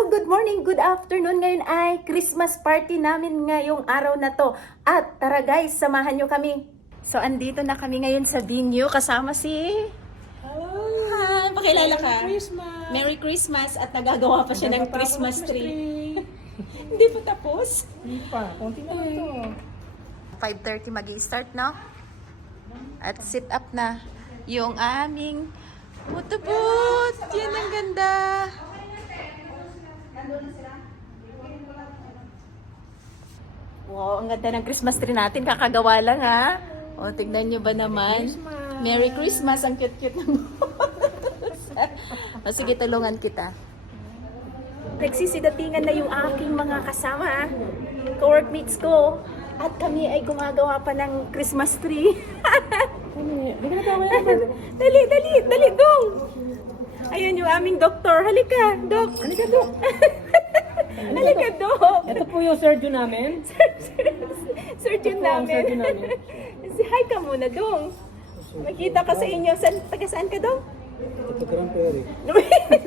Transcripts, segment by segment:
Hello, good morning, good afternoon. Ngayon ay Christmas party namin ngayong araw na to. At tara guys, samahan nyo kami. So andito na kami ngayon sa venue kasama si... Hello! Hi, pakilala ka. Merry Christmas! Merry Christmas at nagagawa pa siya ng Christmas tree. Hindi pa tapos. Hindi pa, konti na lang to. 5:30 magi-start no? At sit up na yung aming putubut. Yan ang ganda. Wow, ang ganda ng Christmas tree natin. Kakagawa lang ha. O, tignan nyo ba naman? Merry Christmas. Ang cute-cute ng o, sige, tulungan kita. Nagsisidatingan na yung aking mga kasama. Co-workmates ko. At kami ay gumagawa pa ng Christmas tree. Dali, dong. Ayan yung aming doktor. Halika, Dok. Halika, Dok. Halika, Dok. Ito po yung surgeon namin. Surgeon Ito po ang surgeon namin. namin. Hi ka muna, Dong. Makita ka sa inyo. Taga saan ka, Dong? Ito grandparent.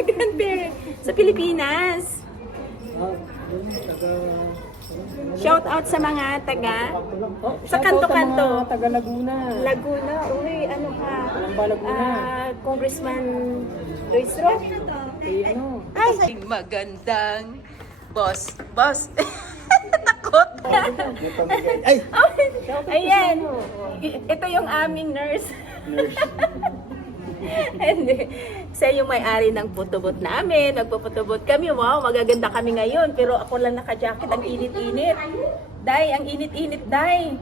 Grandparent. Sa Pilipinas. Shout out sa mga taga sa kanto-kanto. Taga Laguna. Laguna. Uy, ano ka? Kalamba, Laguna. Congressman Luis Ro? Ano? Ay, magandang boss. Boss. Takot. Ay! Ayan. Ito yung aming nurse. Hindi. Siya yung may-ari ng putubot namin. Nagpuputubot kami. Wow, magaganda kami ngayon. Pero ako lang naka-jacket. Ang init-init. Day, ang init-init, Day.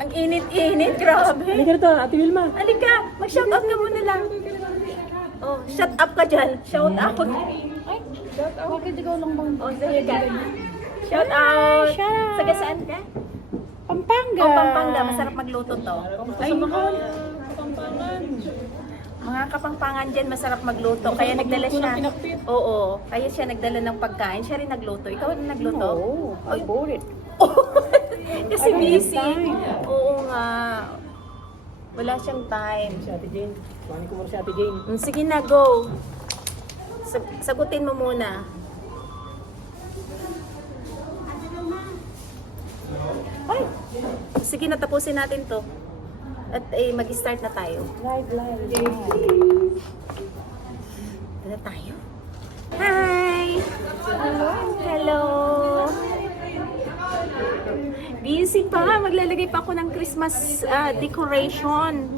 Ang init-init. Grabe. Halika rito, Ate Wilma. Halika. Mag-shout out ka muna lang. Oh, shut up ka dyan. Shout out. Ay, Bakit ikaw lang bang... oh, sige ka. Shout out. Shout out. Saga saan ka? Pampanga. Oh, Pampanga. Masarap magluto to. Ay, Pampangan. mga kapangpangan dyan, masarap magluto. Kaya nagdala siya. Pinakpit. Oo. Kaya siya nagdala ng pagkain. Siya rin nagluto. Ikaw rin nagluto? No, I bought it. Kasi I don't have busy. time. Oo nga. Wala siyang time. Si Ate Jane. Kuhanin ko muna si Ate Jane. Sige na, go. Sagutin mo muna. Ay! Sige na, tapusin natin to. At mag-start na tayo. Live. Ano tayo? Hi! Hello! Busy pa. Maglalagay pa ako ng Christmas decoration.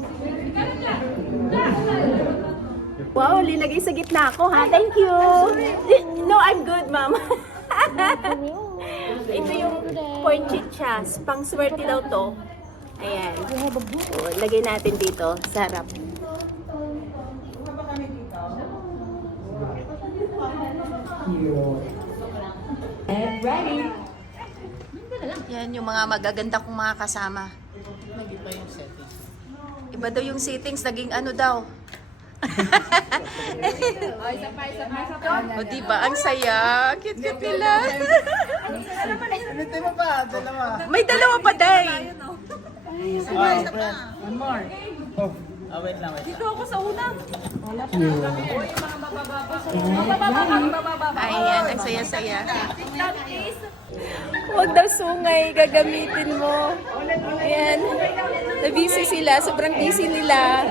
Wow, lilagay sa gitna ako ha. Thank you! No, I'm good, ma'am. Ito yung point chichas. Pang swerte daw to. Ayan. O, lagay natin dito sa harap. Yan yung mga magaganda kong mga kasama. Iba daw yung settings, naging ano daw. O diba, ang saya. Cute nila. May dalawa pa, Day. One more. Wait lang. Dito ako sa una. Ayan, ang saya-saya. Huwag daw sungay, gagamitin mo. Ayan. Na-busy sila, sobrang busy nila.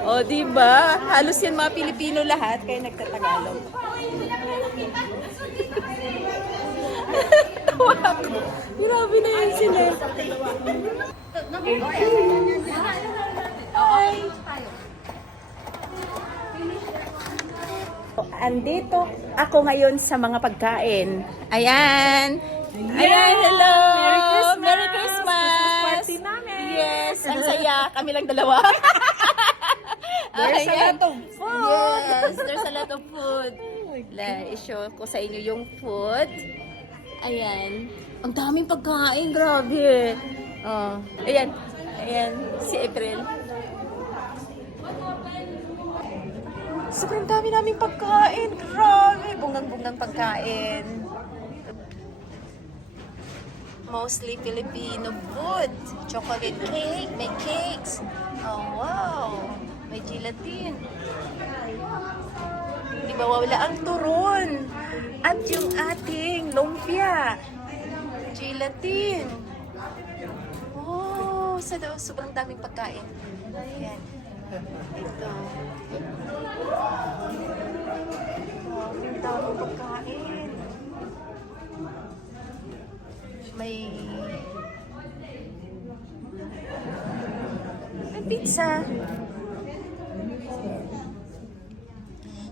O, diba? Halos yan mga Pilipino lahat, kaya nagtatagalog. Tawa ako. Grabe na yun sila. Hi! Andito ako ngayon sa mga pagkain. Ayan! Ayan, hello! Merry Christmas! Merry Christmas! Christmas party namin! Yes! Ang saya! Kami lang dalawa. There's a lot of food! Yes! There's a lot of food. I-show ko sa inyo yung food. Ayan. Ang daming pagkain. Grabe. Oh. Ayan. Ayan. Si April. Sobrang dami naming pagkain. Grabe. Bungang-bungang pagkain. Mostly Filipino food. Chocolate cake. May cakes. Oh, wow. May gelatin. Di mawawala ang turon. At yung ating lumpia. Gelatin. Oh, sobrang daming pagkain. Ayan. Ito. Wow, ang daming pagkain. May pizza.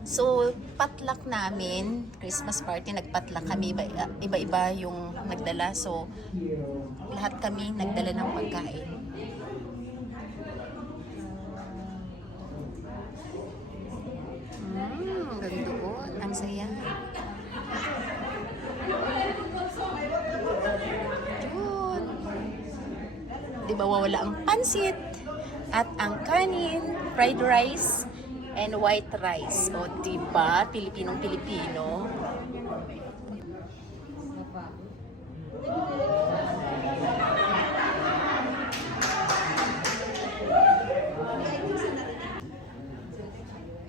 So, patlak namin, Christmas party, nagpatlak kami, iba-iba yung nagdala. So, lahat kami nagdala ng pagkain. Hanggang doon, ang saya. Yun. Di ba wawala ang pansit at ang kanin, fried rice, and white rice. O, diba? Pilipinong-Pilipino.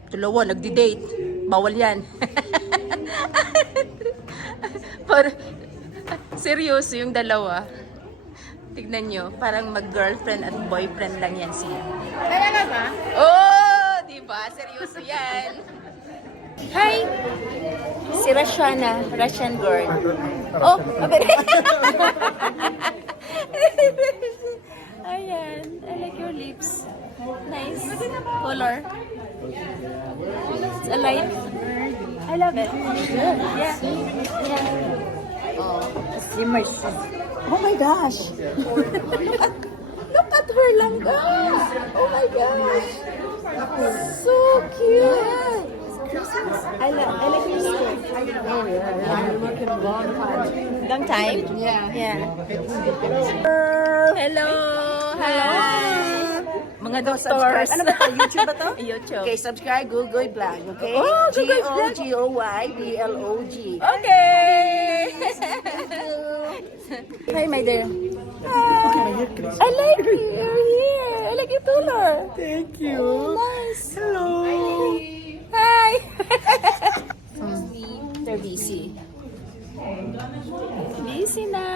Dalawa, nagdi-date. Bawal yan. Seryoso yung dalawa. Tignan nyo, parang mag-girlfriend at boyfriend lang yan sila. Talaga ba? Oh, di ba? Seryoso yan. Hi! Si Rashana, Russian girl. Oh, ayan, I like your lips. Nice color. It's a light. I love it. Yeah. Yeah. Oh. Simmers. Oh my gosh. Look at her langgam. Oh my gosh. So cute. I like your skirt. Oh, yeah. I'm working a long time. Long time? Yeah. Yeah. Hello. Hi. Mga doctors. Ano ba to? YouTube ba to? YouTube. Okay, subscribe Gugoy Vlog, okay? Oh, Gugoy Vlog. G-O-G-O-Y-B-L-O-G. Okay. Hi, my dear. Hi. I like your hair. I like your color. Thank you. Nice. Hello. Hi. They're busy. Busy na.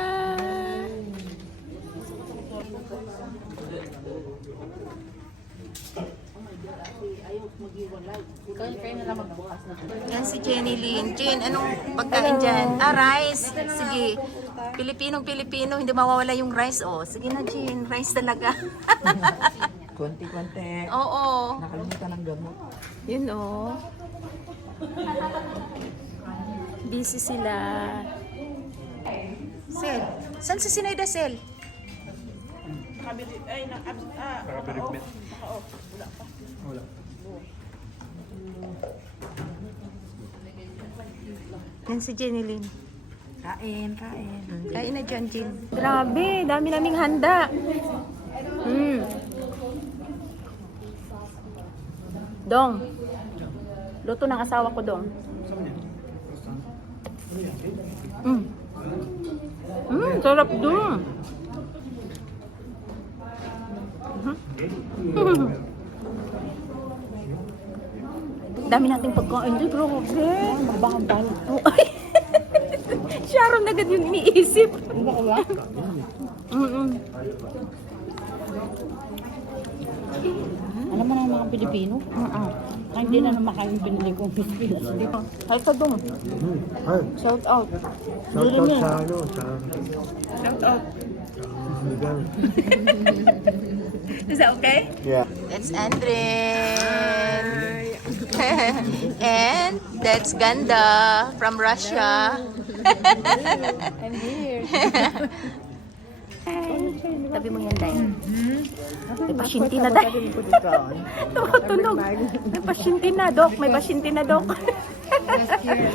Yan si Jenny Lynn. Jen, anong pagkain dyan? Ah, rice. Sige. Pilipinong-Pilipino, hindi mawawala yung rice. Oh, sige na, Jen. Rice talaga. Konti-konti. Oo. Nakalimutan ng gamot. Yun, oh. Busy sila. Sel. Saan si Sinayda, Sel? Yan si Jenny Lynn. Kain, kain. Kain na dyan, Jen. Grabe, dami naming handa. Dong. Luto ng asawa ko, Dong. Sarap, Dong. Dami nating pagkain. Di, grabe. Magbahambal. Sharon agad yung iniisip. Ano ba ba? Alam mo na mga Pilipino? Ay, hindi na naman kayo pinili kong Pilipinas dito. Hi ka, Dong. Hi. Shout out. Shout out sa ano, sa Shout out. Miguel. Is that okay? Yeah. That's Andren. And that's Ganda from Russia. I'm here. Tabi mo yan, Day. May pasyente na, Day. Tunog. May pasyente na, Dok. May pasyente na, Dok. Last year,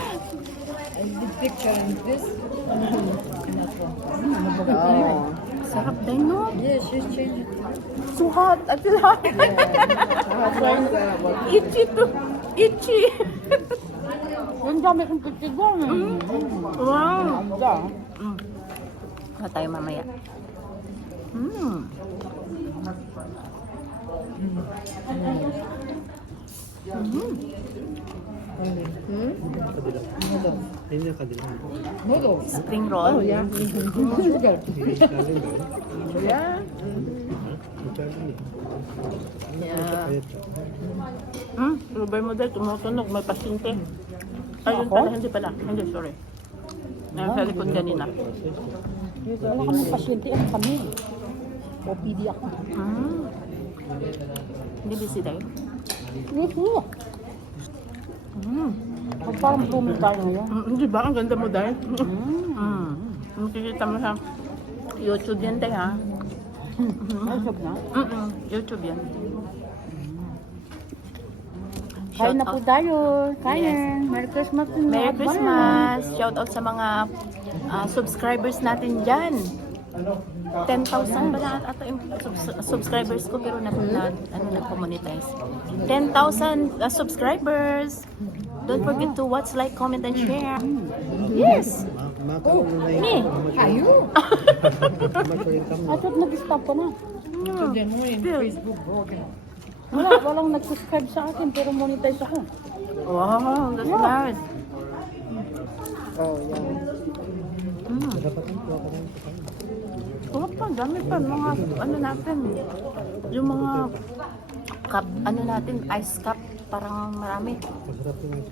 I did picture in this. Oh. Sarap, Day, no? Yes, she's changing. So hot. I feel hot. Itchy to. Itchy. Yung dami kong pitigan. Wow. Ang da. Na tayo mamaya. Hmm? Kadila. Ayun yung kadila. Noodles. Spring roll? Oh, yeah. Noodles. Italian ba yun? Yeah. Italian eh. Yeah. Kaya Rubber model, tumutunog, may pasyente. Ayun Ako? pala, hindi pala. Hindi, sorry. Nasa likod kanina. Wala kami pasyente. Ano kami? OPD ako. Hindi busy tayo. Yes, yes. Parang blooming tayo ngayon. Hindi ba? Ang ganda mo dahil. Makikita mo sa YouTube yan tayo ha. Ay, sab na. YouTube yan. Kain na po tayo. Kain. Yes. Merry Christmas. Merry Christmas! Shout out sa mga subscribers natin dyan. 10,000 ba na ata yung subscribers ko pero nag-monetize. 10,000 subscribers! Don't forget to watch, like, comment, and share. Yes! makaroon na Me! Ayo. Makaroon I thought nag-stop ka na. Walang nag-subscribe sa akin pero monetize ako. Wow, that's nice. Oh, yeah. Oo pa, dami pa. Mga, ano natin, yung mga cup, ano natin, ice cup, parang marami.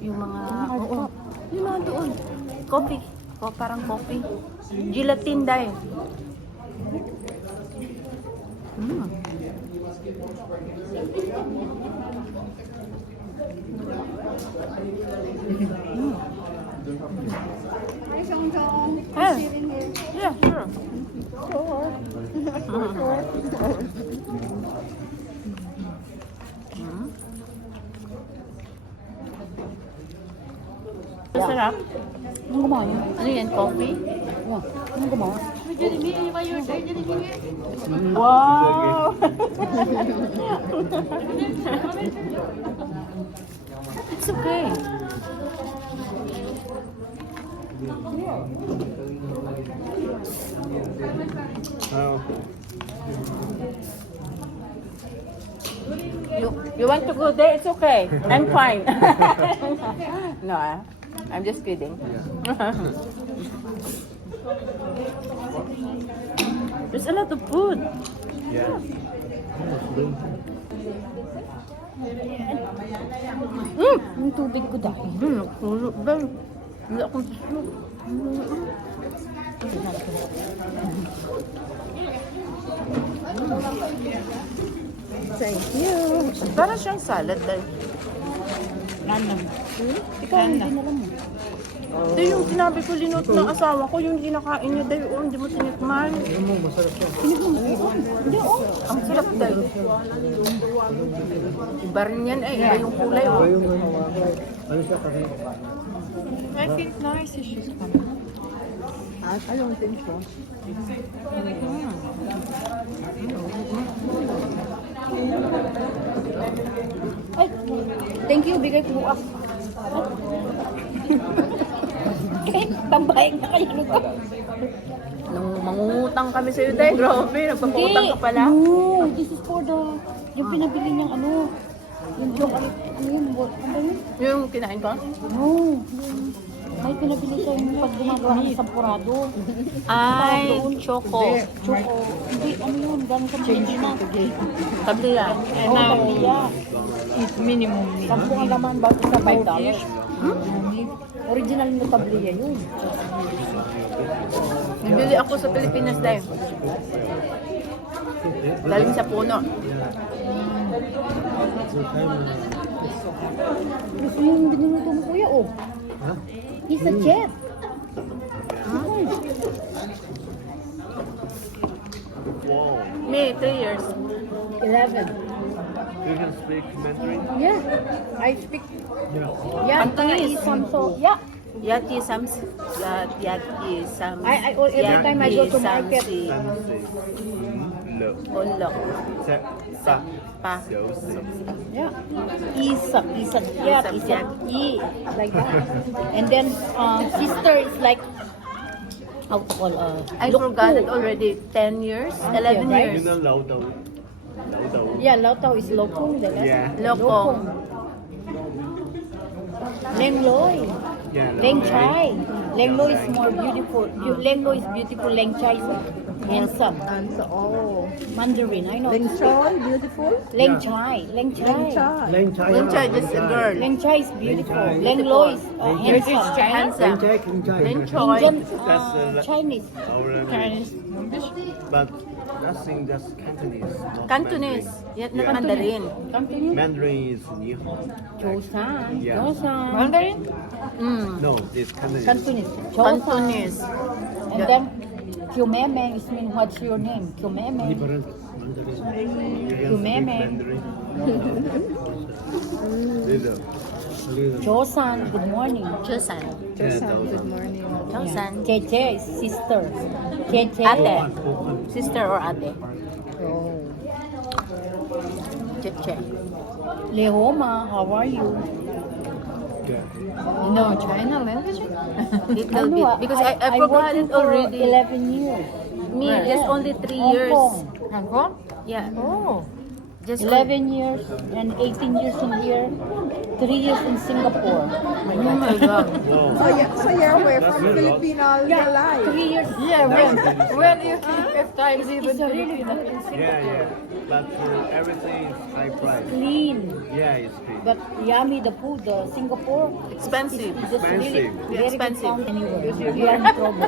Yung mga, oo, yung mga doon. Coffee. O, parang coffee. Gelatin dahil. Hey. Yeah, sure. Masarap. Anong gumawa yun? Ano yan, coffee? Yeah. Anong gumawa? Wow! It's okay. You want to go there? It's okay. I'm fine. No, I'm just kidding. There's a lot of food. Yung tubig ko dahil. Nagpulo ba? Hindi akong susunod. Thank you. Parang siyang salad dahil. Ano? Ikaw hindi na lang mo. Ito yung sinabi ko linot ng asawa ko, yung kinakain niya dahil, hindi mo tinikman. Hindi, oh. Ang sarap dahil. Iba rin yan iba yung kulay. Oh. Ano siya kasi? I think nice is just coming. I don't think so. Ay, thank you, bigay ko bukas. Tambahin na kayo nito. Nung mangungutang kami sa'yo dahil, grabe, nagpaputang ka pala. No, this is for the, yung pinabili niyang ano, yung joke, ano yun, ano yun? Yung kinain ko? No, may pinabili siya yung pag gumagawa ng sampurado. Ay, choco. Choco. Hindi, ano yun, gano'n sa Pilipinas. Kabila. Oo, tabliya. Minimum. 10 ang laman bago sa $5. Original na tabliya yun. Bibili ako sa Pilipinas dahil. Galing sa puno. Gusto yung biniluto mo kuya, oh. Ha? He's a chef. Me, 3 years. 11. You can speak Mandarin? Yeah, I speak. Yeah, Cantonese. Samso. Yeah. Yati Sams. Yati Sams. Every time I go to market. Lo. Olok. Sa. Sa. Pa. Yeah. Isak, yeah, Isak, like that. And then sister is like how to call I forgot it already. 10 years? 11 right? years. You know Lao Dao? Lao Dao? Yeah, Lautao is lokong, the rest. Yeah. Lokong. Leng Loi. Yeah, Leng Loi. Chai. Leng Loi is more beautiful. Leng Loi is beautiful. Leng Chai is handsome. Oh. Mandarin, I know. Leng Choi, beautiful. Leng Chai. Leng Chai. Leng Chai. Leng Chai. Leng Chai, just a girl. Leng Chai is beautiful. Chai. Leng Loi is British handsome. handsome. Leng Chai. Leng Indian, Choi. That's Chinese. our language. But nothing, that's Cantonese. Not Cantonese. Yan, Yeah. Mandarin. Continue. Mandarin is Nihon. Joseon. Yeah. Joseon. Mandarin? Mm. No, it's Cantonese. Cantonese. Joseon. Cantonese. And then Kyumeme is mean what's your name? Kyumeme. Different Mandarin. You can You speak meme. Mandarin. Little. Little. Joseon, good morning. Chosan. Yeah, Good morning. Chosan. Cheche is sister. Cheche. Ate. Sister or ate? Oh. Cheche. Lehoma, how are you? Yeah. You know China language? Little bit. Because I forgot working it for already. 11 years. Me, just only 3 Hong years. Kong. Hong Kong? Yeah. Oh. Just 11 years and 18 years in here. 3 years in Singapore. Oh my God. Wow. So you're away That's from very long. Philippine all your life. 3 years. Yeah, when you have time It's a really Yeah, yeah. But everything is high price. clean. Yeah, it's cheap. But yummy, the food, the Singapore Expensive. is just really Expensive. very Expensive. good town anywhere. We are in trouble.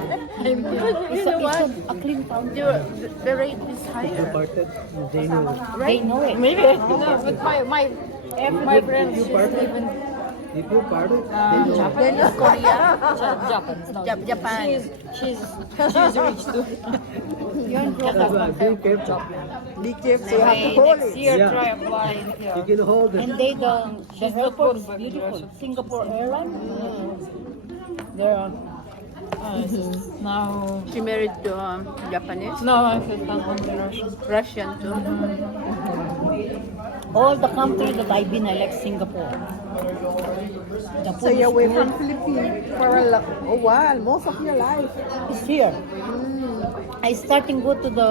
It's a clean town. The rate is You higher. parted. They know. They know it. Maybe. No, but my friends You just parted. live in If you parted, they know. Japan, Korea, Japan. No. Japan. She's rich too. You're in That's trouble. why be careful. Be careful, you have to hold Next it. year, Yeah. try applying You here. can hold it. And they the airport is beautiful. Singapore Airlines. There are Now, She married to Japanese, no, I feel not on the Russian. Russian too. all the countries that I've been, I like Singapore. The So food you're is away good. from Philippines for a while, most of your life. It's here. I starting go to the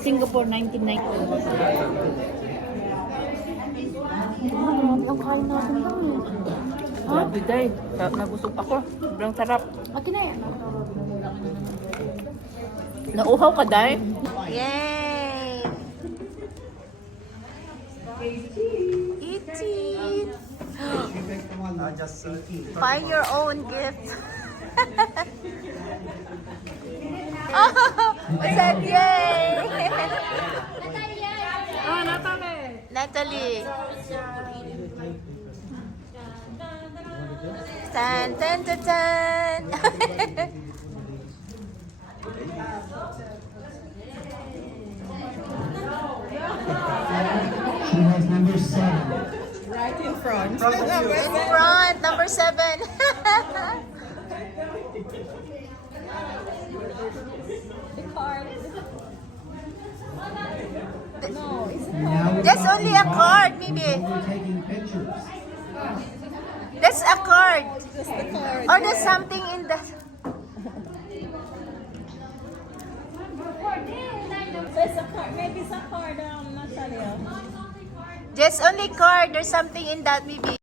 Singapore 1990. Ang kain natin lang eh. Grabe day. Nabusog ako. Sobrang sarap. Akin na yan. Nauhaw ka day? Yay! Eat it! Find your own gift. Oh, what's that? Yay! Ah, Natalie! Natalie. Tan tan tan tan. She has number 7. Right in front. In front, number 7. Now That's only a card, maybe. we're taking pictures. That's a card. Just the card. Or there's something in the... There's a card. Maybe it's a card, Natalia. Just only card. There's something in that, maybe.